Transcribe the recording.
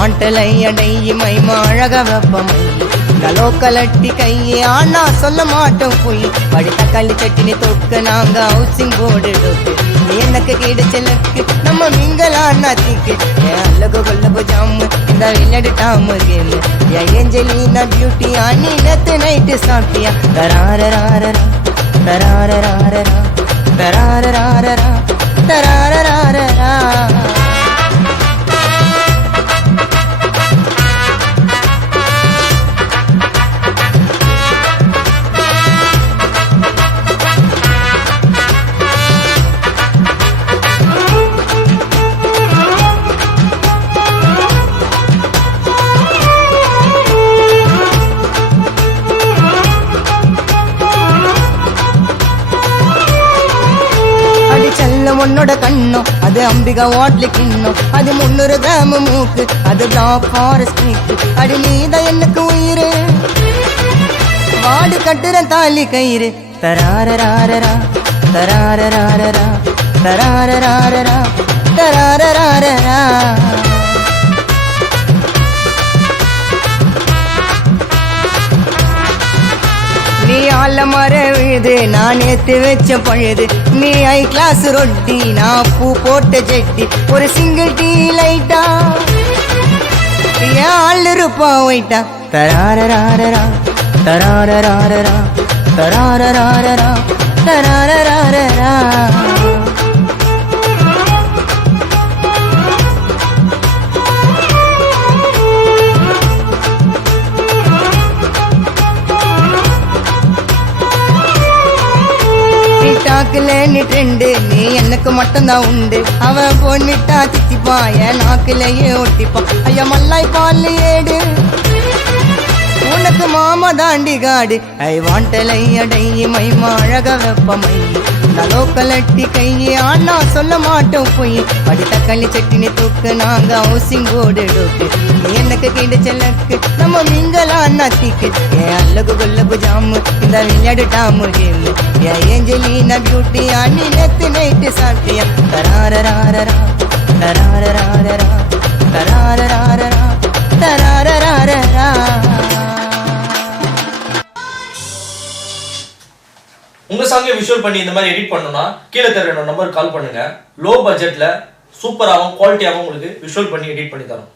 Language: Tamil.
வாண்டலை அடை மைமா அழக வெப்பமை நலோ கலட்டி கையே ஆனா சொல்ல மாட்டோம் போய் படித்த களி சட்டினி தொக்கு நாங்க ஹவுசிங் போர்டு டொக்கு எனக்கு கிடைச்சலுக்கு நம்ம மிங்கலான்னா தீக்கு அல்லகு கொல்லபு ஜாமு இந்த விளையாடு டாமு கேமு ஏஞ்சலினா பியூட்டி ஆனி நேத்து நைட்டு சாப்பிட்டியா தராரராரரா தராரராரரா தராரராரரா தராரராரரா உன்னோட கண்ணும் அது அம்பிகா வாட்லி கிண்ணும் அது 300 கிராம் மூக்கு அது பிளாக் ஃபாரஸ்ட் அடி நீதான் எனக்கு உயிரு வாடு கட்டுற தாலி கயிறு தராரராரரா தராரராரரா தராரராரரா தராரராரரா நீ ஆல மரவிது நான் ஏத்து வச்ச பழுது நீ ஐ கிளாஸ் ரொட்டி நான் பூ போட்ட ஜெட்டி ஒரு சிங்கிள் டீ லைட்டா ஏன் ஆள் இருப்பா வைட்டா தராரராரரா தராரராரரா தராரராரரா தராரராரரா நாக்குல நீ ட்ரெண்டு நீ எனக்கு மட்டும்தான் உண்டு அவன் போன் விட்டா தித்திப்பான் என் நாக்குலயே ஒட்டிப்பான் ஐயா மல்லாய் பால் ஏடு உனக்கு மாமா தாண்டி காடு ஐ வாண்டலை அடை மைமா அழக வெப்பமை நலோ கலட்டி கையே ஆனா சொல்ல மாட்டோம் போய் படித்த களி சட்டினி தூக்கு நாங்க ஹவுசிங் போர்டு டோக்கு எனக்கு கிடைச்சலுக்கு நம்ம மிங்கலான்னா தீக்கு ஏன் அல்லகு கொல்லபு ஜாமு இந்த விளையாடு டாமு கேமு ஏஞ்சலினா பியூட்டி ஆனி நேத்து நைட்டு சாப்பிட்டியா தராரராரரா தராரராரரா தராரராரரா தராரராரரா உங்க சாங்கை விஷுவல் பண்ணி இந்த மாதிரி எடிட் பண்ணணும்னா கீழே தர நம்பர் கால் பண்ணுங்க. லோ பட்ஜெட்ல சூப்பராகவும் குவாலிட்டியாகவும் உங்களுக்கு விஷுவல் பண்ணி எடிட் பண்ணி தரோம்.